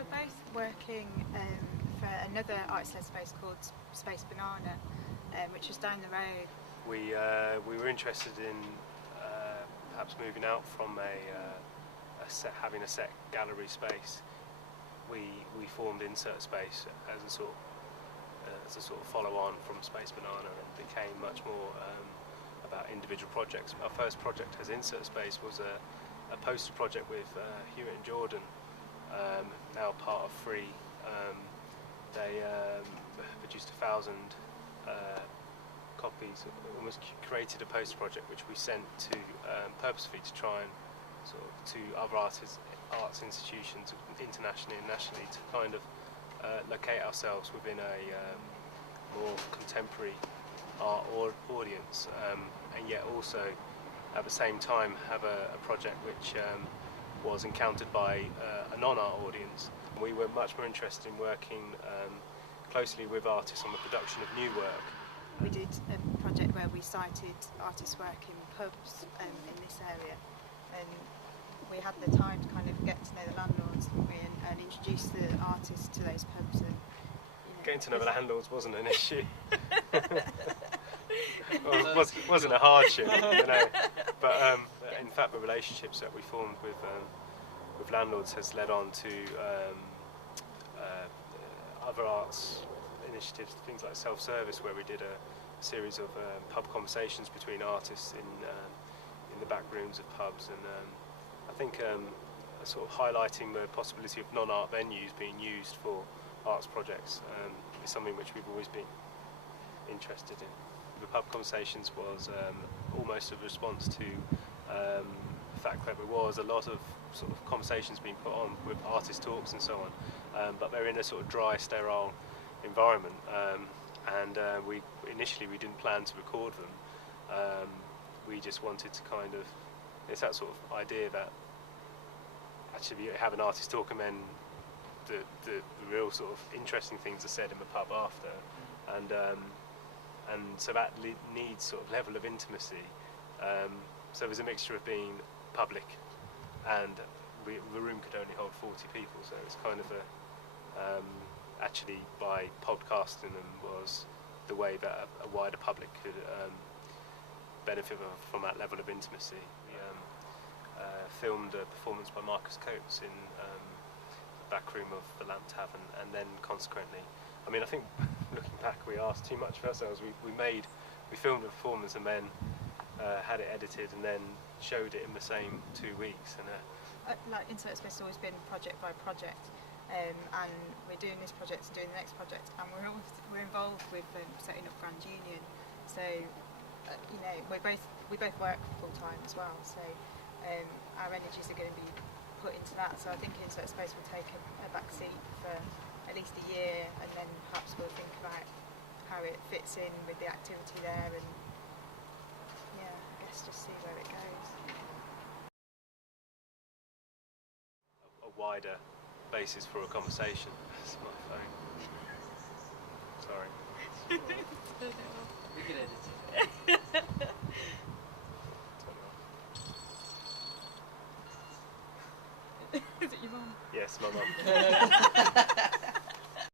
we're both working for another arts-led space called Space Banana, which is down the road. We were interested in perhaps moving out from having a set gallery space. We formed Insertspace as a sort of follow-on from Space Banana, and became much more about individual projects. Our first project as Insertspace was a poster project with Hewitt and Jordan, now part of Free. They produced 1,000 copies, almost created a poster project which we sent to purposefully to try and sort of to other arts institutions internationally and nationally to kind of locate ourselves within a more contemporary art audience, and yet also at the same time have a project which was encountered by a non-art audience. We were much more interested in working closely with artists on the production of new work. We did a project where we cited artists' work in pubs in this area, and we had the time to kind of get to know the landlords, didn't we, and introduce the artists to those pubs. And, getting to know the landlords wasn't an issue. Well, it wasn't a hardship, you know. But in fact, the relationships that we formed with landlords has led on to other arts initiatives, things like self-service, where we did a series of pub conversations between artists in the back rooms of pubs, and I think sort of highlighting the possibility of non-art venues being used for arts projects is something which we've always been interested in. The pub conversations was almost a response to the fact that there was a lot of sort of conversations being put on with artist talks and so on, but they're in a sort of dry, sterile environment, and we didn't plan to record them. We just wanted to kind of, it's that sort of idea that actually you have an artist talk and then the real sort of interesting things are said in the pub after, and so that needs sort of level of intimacy. So there's a mixture of being public, and the room could only hold 40 people, so it's kind of actually by podcasting them was the way that a wider public could benefit from that level of intimacy. We filmed a performance by Marcus Coates in the back room of the Lamp Tavern, and then consequently, I mean, I think looking back, we asked too much of ourselves. We filmed a performance and then had it edited and then showed it in the same 2 weeks. And like Insertspace has always been project by project, and we're doing this project and doing the next project, and we're involved with setting up Grand Union. So you know, we both work full time as well. So our energies are going to be put into that. So I think Insertspace will take a back seat for at least a year, and then perhaps we'll think about how it fits in with the activity there, and yeah, I guess just see where it goes. A wider basis for a conversation. That's my phone. Sorry. We could edit it. Is it your mum? Yes, my mum.